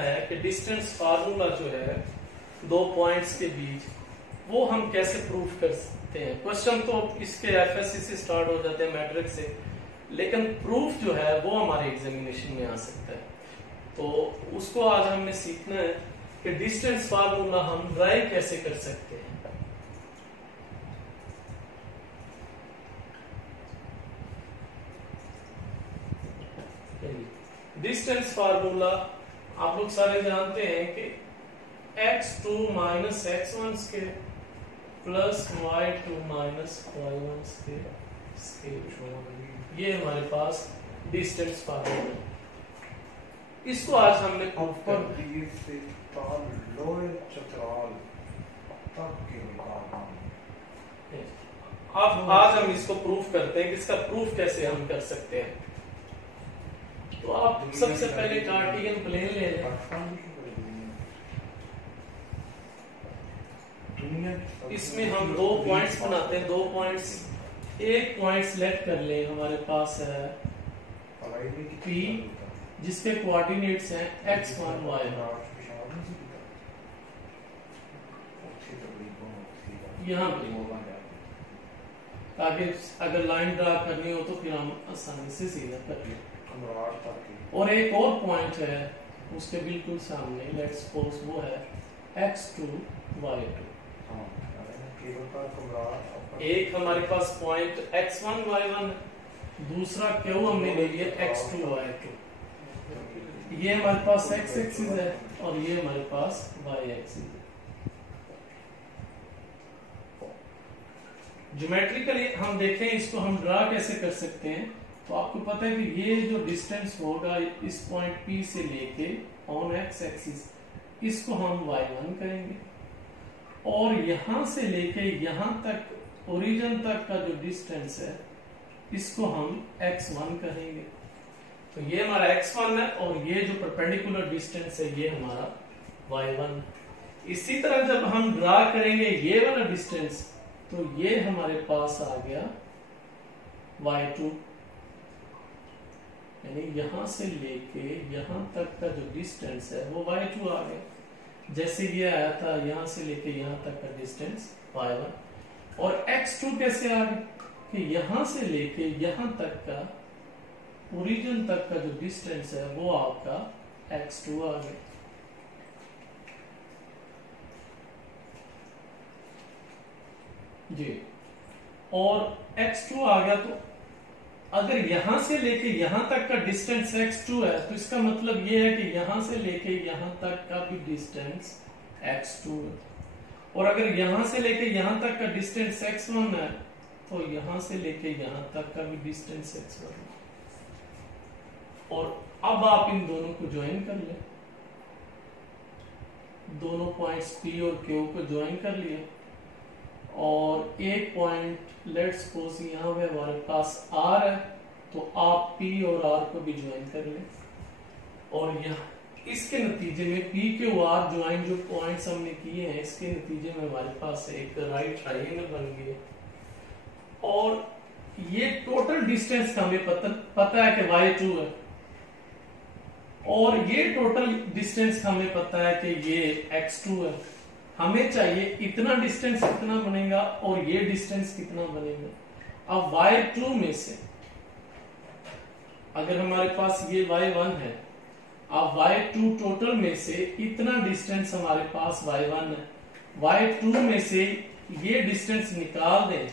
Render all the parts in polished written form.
है कि distance formula जो है दो पॉइंट्स के बीच, वो हम कैसे प्रूफ कर सकते हैं। क्वेश्चन तो इसके एफएससी से स्टार्ट हो जाते हैं, मैट्रिक्स से, लेकिन प्रूफ जो है वो हमारे एग्जामिनेशन में आ सकता है। तो उसको आज हमें सीखना है कि डिस्टेंस फार्मूला हम ड्राइव कैसे कर सकते हैं। डिस्टेंस फार्मूला आप लोग सारे जानते हैं कि x2 minus x1 square plus y2 minus y1 square, ये हमारे पास डिस्टेंस फार्मूला है। इसको आज हमने ऊपर दिए से ताल लोहे चतराल तक के निकालना। अब आज हम इसको प्रूफ करते हैं कि इसका प्रूफ कैसे हम कर सकते हैं। तो आप सबसे पहले कार्टियन प्लेन ले लें। इसमें हम दो पॉइंट्स बनाते हैं, दो पॉइंट्स, एक पॉइंट सिलेक्ट कर ले, हमारे पास है P जिसके कोऑर्डिनेट्स हैं x1 y1। यहाँ पे ताकि अगर लाइन ड्रा करनी हो तो फिर हम आसानी से सीधा कर लें। और एक और पॉइंट है उसके बिल्कुल सामने, लेट्स सपोज वो है x2 y2। एक हमारे पास पॉइंट x1 y1, दूसरा क्यों हमने ले लिया x2 y2। ये हमारे पास x एक्सिस है और ये हमारे पास y एक्सिस है। ज्योमेट्रिकली हम देखें इसको हम ड्रा कैसे कर सकते हैं। तो आपको पता है कि ये जो डिस्टेंस होगा इस पॉइंट P से लेके ऑन x एक्सिस, इसको हम y1 करेंगे, और यहां से लेके यहां तक ओरिजिन तक का जो डिस्टेंस है इसको हम x1 करेंगे। तो ये हमारा x1 है और ये जो परपेंडिकुलर डिस्टेंस है ये हमारा y1। इसी तरह जब हम ड्रा करेंगे ये वाला डिस्टेंस, तो ये हमारे पास आ गया y2, यानी यहां से लेके यहां तक का जो डिस्टेंस है वो y2 आ गया। जैसे ये आया था यहां से लेके यहां तक का डिस्टेंस y1। और x2 कैसे आ गया कि यहां से लेके यहां तक का ओरिजिन तक का जो डिस्टेंस है वो आपका x2 आ गया। जी, और x2 आ गया, तो अगर यहां से लेके यहां तक का डिस्टेंस x2 है तो इसका मतलब ये है कि यहां से लेके यहां तक का भी डिस्टेंस x2 है। और अगर यहां से लेके यहां तक का डिस्टेंस x1 है तो यहां से लेके यहां तक का भी डिस्टेंस x1 है। और अब आप इन दोनों को ज्वाइन कर ले, दोनों पॉइंट्स P और Q को ज्वाइन कर लिए, और एक पॉइंट लेट्स सपोज यहाँ पे हमारे पास R है, तो आप P और R को भी ज्वाइन कर लें। और यहाँ इसके नतीजे में P Q R ज्वाइन जो पॉइंट्स हमने किए हैं इसके नतीजे में हमारे पास एक राइट ट्रायंगल बन गया। और ये टोटल डिस्टेंस हमें पता है कि y2 है, और ये टोटल डिस्टेंस हमें पता है कि ये x2 है। हमें चाहिए इतना डिस्टेंस कितना बनेगा और ये डिस्टेंस कितना बनेगा। अब y2 में से अगर हमारे पास ये y1 है, अब y2 टोटल में से इतना डिस्टेंस हमारे पास y1 है, y2 में से ये डिस्टेंस निकाल दें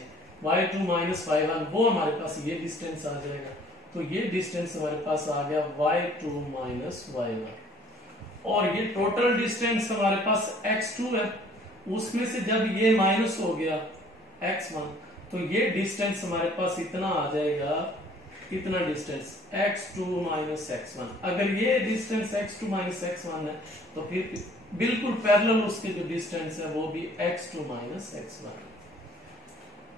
y2 माइनस y1, वो हमारे पास ये डिस्टेंस आ जाएगा। तो ये डिस्टेंस हमारे पास आ गया y2 माइनस y1। और ये टोटल डिस्टेंस हमारे पास x2 है, उसमें से जब ये माइनस हो गया x1, तो ये डिस्टेंस हमारे पास इतना आ जाएगा, इतना डिस्टेंस x2 माइनस x1। अगर ये डिस्टेंस x2 माइनस x1 है तो फिर बिल्कुल पैरेलल उसके जो डिस्टेंस है वो भी x2 माइनस x1।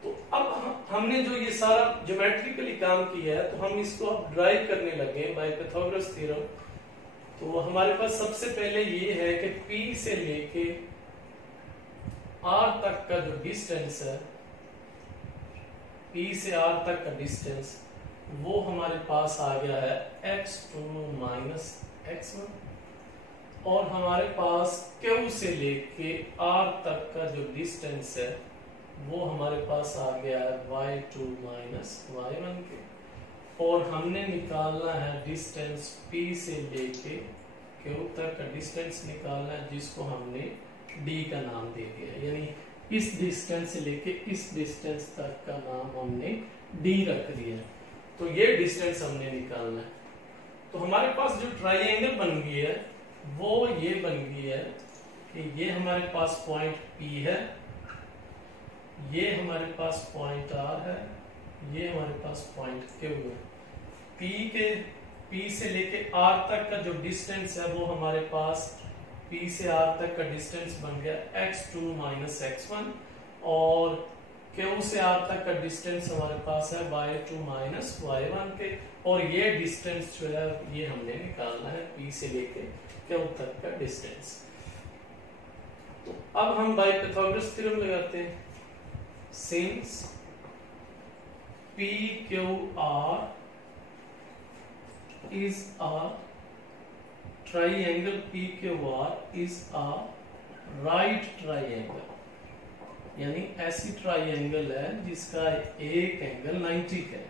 तो अब हमने जो ये सारा ज्योमेट्रिकली काम किया है, तो हम इसको अब ड्राइव करने लगे बाय पाइथागोरस थ्योरम। तो हमारे पास सबसे पहले ये है कि P से लेके R तक का जो डिस्टेंस है, P से R तक का डिस्टेंस, वो हमारे पास आ गया है x2 माइनस x1। और हमारे पास Q से लेके R तक का जो डिस्टेंस है वो हमारे पास आ गया है y2 माइनस y1 के, और हमने निकालना है डिस्टेंस P से लेके Q तक का डिस्टेंस निकालना है, जिसको हमने D का नाम दे दिया, यानी इस डिस्टेंस से लेके इस डिस्टेंस तक का नाम हमने D रख दिया है। तो ये डिस्टेंस हमने निकालना है। तो हमारे पास जो ट्राइंगल बन गई है वो ये बन गई है कि ये हमारे पास पॉइंट P है, ये हमारे पास पॉइंट R है, ये हमारे पास पॉइंट Q है। P से लेके R तक का जो डिस्टेंस है वो हमारे पास P से R तक का डिस्टेंस बन गया x2 माइनस x1, और Q से R तक का डिस्टेंस हमारे पास है y2 माइनस y1 के, और ये डिस्टेंस जो है ये हमने निकालना है P से लेके Q तक का डिस्टेंस। तो अब हम बाय पाइथागोरस थ्योरम लगाते हैं। Since PQR is a triangle, PQR is a right triangle, यानी ऐसी ट्राइंगल है जिसका एक एंगल 90 है।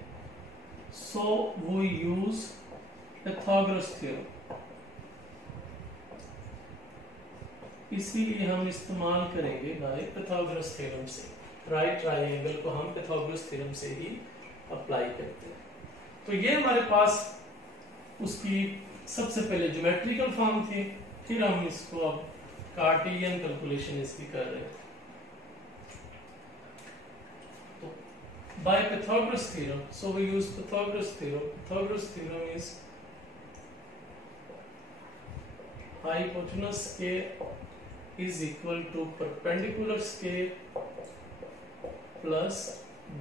सो वो यूज पाइथागोरस थ्योरम, इसीलिए हम इस्तेमाल करेंगे बाय पाइथागोरस थ्योरम से। राइट ट्राइंगल को हम पाइथागोरस थ्योरम से ही अप्लाई करते हैं। तो ये हमारे पास उसकी सबसे पहले ज्योमेट्रिकल फॉर्म थी, फिर हम इसको अब कार्टेशियन कैलकुलेशन इसकी कर रहे हैं। तो by Pythagoras theorem, so we use Pythagoras theorem. Pythagoras theorem is hypotenuse scale is equal to perpendicular scale plus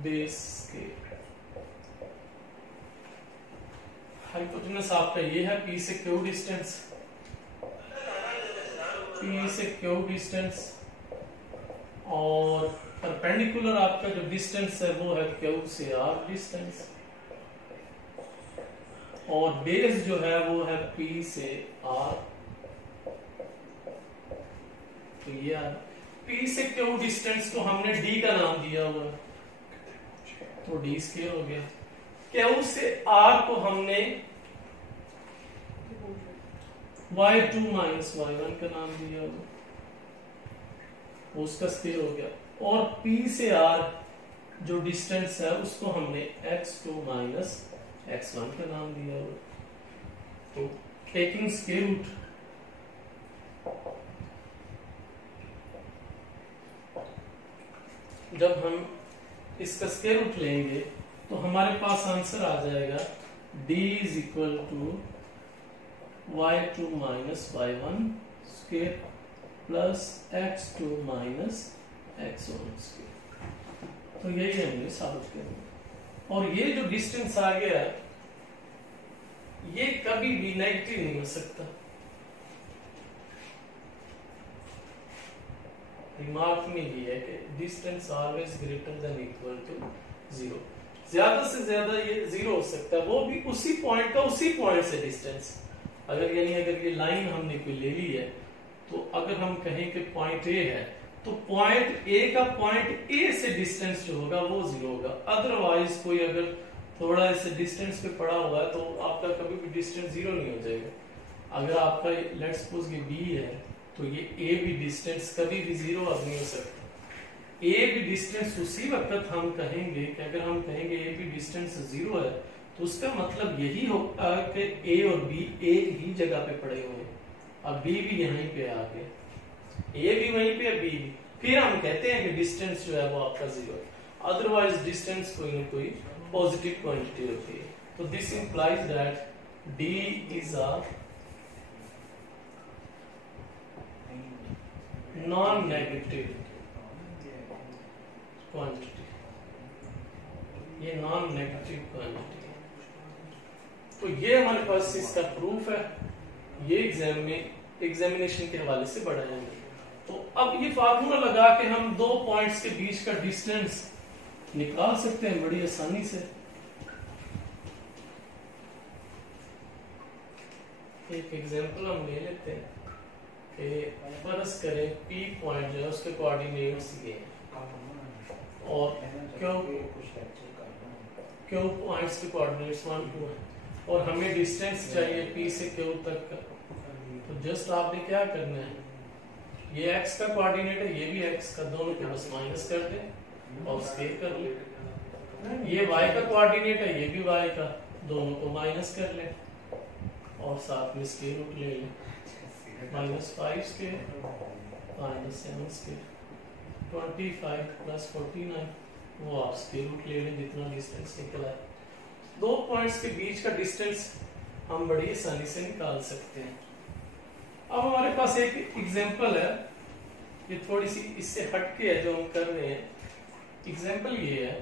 base scale। Hypotenuse आपका ये है P से Q डिस्टेंस, P से Q डिस्टेंस, और परपेंडिकुलर आपका जो डिस्टेंस है वो है Q से R डिस्टेंस, और बेस जो है वो है P से R। तो ये P से Q डिस्टेंस को हमने D का नाम दिया हुआ है, तो D स्क्वायर हो गया। Q से R को हमने y2 माइनस y1 का नाम दिया हुआ, उसका स्क्वायर हो गया, और P से R जो डिस्टेंस है उसको हमने x2 माइनस x1 का नाम दिया हुआ। तो टेकिंग स्क्वायर रूट, जब हम इसका स्क्वायर रूट लेंगे तो हमारे पास आंसर आ जाएगा D is equal to y2 minus y1 square plus x2 minus x1 square. तो यही हमने साबित करना। और ये जो डिस्टेंस आ गया ये कभी भी नेगेटिव नहीं हो सकता। रिमार्क में ये है कि distance always greater than equal to 0। ज्यादा से ज्यादा ये 0 हो सकता है, वो भी उसी पॉइंट का उसी पॉइंट से डिस्टेंस। अगर ये लाइन हमने कोई ले ली है, तो अगर हम कहें कि पॉइंट ए है, तो पॉइंट ए का पॉइंट ए से डिस्टेंस जो होगा वो 0 होगा। अदरवाइज कोई अगर थोड़ा ऐसे डिस्टेंस पे पड़ा हुआ है तो आपका कभी भी डिस्टेंस 0 नहीं हो जाएगा। अगर आपका लेट्स सपोज ये बी है, तो ये ए भी डिस्टेंस कभी भी 0 अब नहीं हो सकता। ए भी डिस्टेंस उसी वक्त हम कहेंगे कि अगर हम कहेंगे ए भी डिस्टेंस 0 है, तो उसका मतलब यही होगा कि ए और बी एक ही जगह पे पड़े हुए हैं। अब बी भी यहीं पे आ गया, ए भी वहीं पे, बी भी, फिर हम कहते हैं कि डिस्टेंस जो है वो आपका 0 है। अदरवाइज डिस्टेंस कोई ना कोई पॉजिटिव क्वांटिटी होती है। तो this implies that D is a non negative quantity, ये नॉन नेगेटिव क्वांटिटी। तो ये हमारे पास इसका प्रूफ है, ये एग्जाम में एग्जामिनेशन के हवाले से बढ़ा जाएगा। तो अब ये फार्मूला लगा के हम दो पॉइंट्स के बीच का डिस्टेंस निकाल सकते हैं बड़ी आसानी से। एक एग्जांपल हम ले लेते हैं। कि फर्ज करें पी पॉइंट जो है उसके कोऑर्डिनेट्स ये हैं और क्यू पॉइंट्स के कोऑर्डिनेट्स 1 2 हैं और हमें डिस्टेंस चाहिए पी से क्यू तक का। तो जस्ट आपने क्या करना है, ये x का कोऑर्डिनेट है, ये भी x का, दोनों के बस माइनस कर दे और स्केल कर ले। ये y का कोऑर्डिनेट है, ये भी y का, दोनों को माइनस कर ले और साथ में स्केल रूट ले ले। -5 स्केल -7 स्केल 25 + 49, वो आप स्केल रूट ले लें जितना डिस्टेंस निकला है। दो पॉइंट्स के बीच का डिस्टेंस हम बड़ी आसानी से निकाल सकते हैं। अब हमारे पास एक एग्जांपल है, ये थोड़ी सी इससे हटके है जो हम कर रहे हैं। एग्जांपल ये है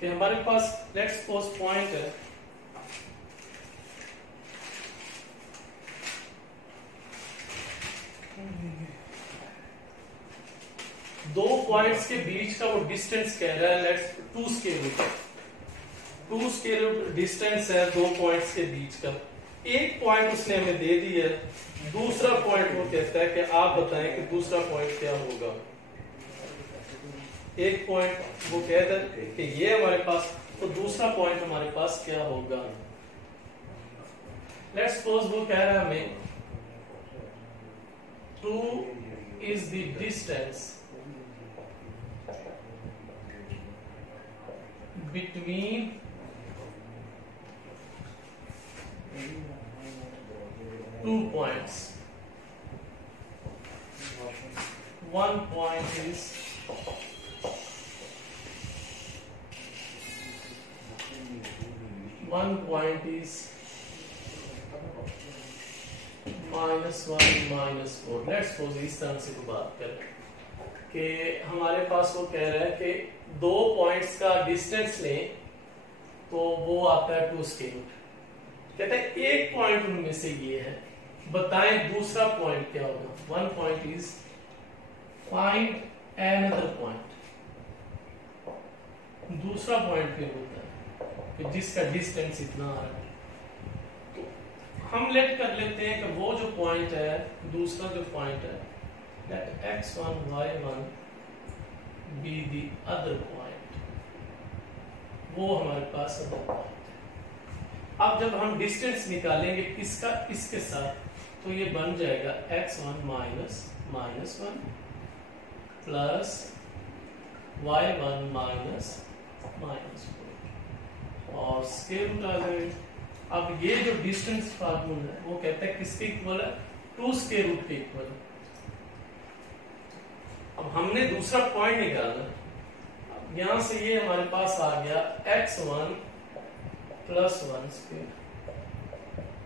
कि हमारे पास लेट्स सपोज पॉइंट है दो पॉइंट्स के बीच का वो डिस्टेंस कह रहा है, लेट्स 2 स्केल रूट डिस्टेंस है दो पॉइंट्स के बीच का। एक पॉइंट उसने हमें दे दिया है, दूसरा पॉइंट वो कहता है कि आप बताएं कि दूसरा पॉइंट क्या होगा। एक पॉइंट वो कहता है कि ये हमारे पास, तो दूसरा पॉइंट हमारे पास क्या होगा। लेट्स सपोज वो कह रहा है हमें 2 is the distance between two points. One point is -1 -4। Let's suppose इस तरह से बात करें कि हमारे पास वो कह रहा है कि दो पॉइंट्स का डिस्टेंस लें तो वो आता है 2 स्केल रूट। कहते हैं एक पॉइंट उनमें से ये है, बताएं दूसरा पॉइंट क्या होगा। One point is find another point. दूसरा पॉइंट फिर होता है कि जिसका डिस्टेंस इतना आ रहा है। तो हम लेट कर लेते हैं कि वो जो पॉइंट है, दूसरा जो पॉइंट है, let x1 y1 be the other point, वो हमारे पास अदर पॉइंट है। अब जब हम डिस्टेंस निकालेंगे इसका इसके साथ, तो ये बन जाएगा x1 -1 प्लस y1 -4 और स्केल रूट आ जाएगा। अब ये जो डिस्टेंस फार्मूला है वो कहता है किसके इक्वल है, 2 स्केल रूट के इक्वल है। अब हमने दूसरा पॉइंट निकाला, अब यहां से ये हमारे पास आ गया x1 + 1 स्केल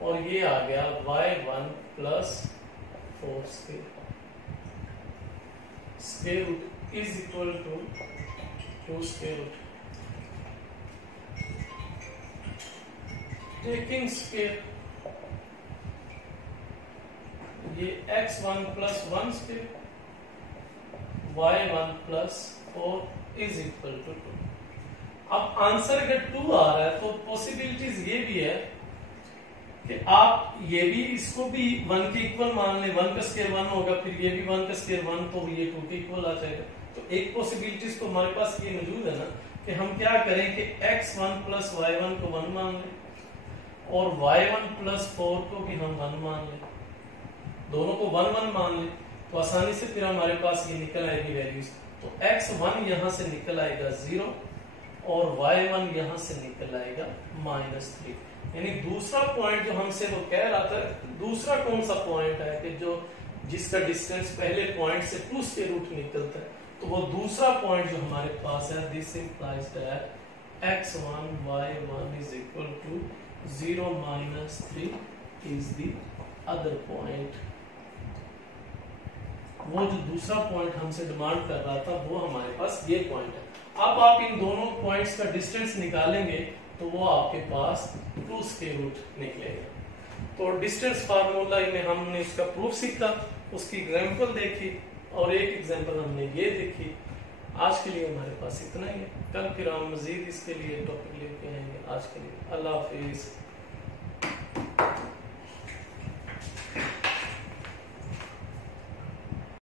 और ये आ गया y1 + 4 scale. Scale root is equal to 2 scale root. Taking scale, ये x1 + 1 scale y1 + 4 is equal to 2। अब आंसर अगर 2 आ रहा है तो पॉसिबिलिटीज ये भी है कि आप ये भी इसको भी 1 के इक्वल मान लें, 1 का स्केल 1 होगा, फिर ये भी 1 का स्केल 1, तो ये 2 के इक्वल आ जाएगा। तो एक पॉसिबिलिटीज तो हमारे पास ये मौजूद है ना कि हम क्या करें कि x1 + y1 को 1 मान लें और y1 + 4 को भी हम 1 मान लें, दोनों को 1 1 मान लें, तो आसानी से फिर हमारे पास ये निकल आएगी वैल्यूज। तो x1 यहां से निकल आएगा 0 और y1 यहां से निकल आएगा -3। यानी दूसरा पॉइंट जो हमसे वो कह रहा था, दूसरा कौन सा पॉइंट है कि जो जिसका डिस्टेंस पहले पॉइंट से 2 स्केल रूट निकलता है, तो वो दूसरा पॉइंट जो हमारे पास है, this implies that x1 y1 = 0 -3 is the other point. वो जो दूसरा पॉइंट हमसे डिमांड कर रहा था वो हमारे पास ये पॉइंट है। अब आप इन दोनों पॉइंट्स का डिस्टेंस निकालेंगे तो वो आपके पास 2 स्केल रूट निकलेगा। तो डिस्टेंस फार्मूला में हमने उसका प्रूफ सीखा, उसकी एग्जांपल देखी और एक एग्जांपल हमने ये देखी। आज के लिए हमारे पास इतना ही है, कल फिर हम मजीद इसके लिए टॉपिक लेके आएंगे। आज के लिए अल्लाह हाफिज।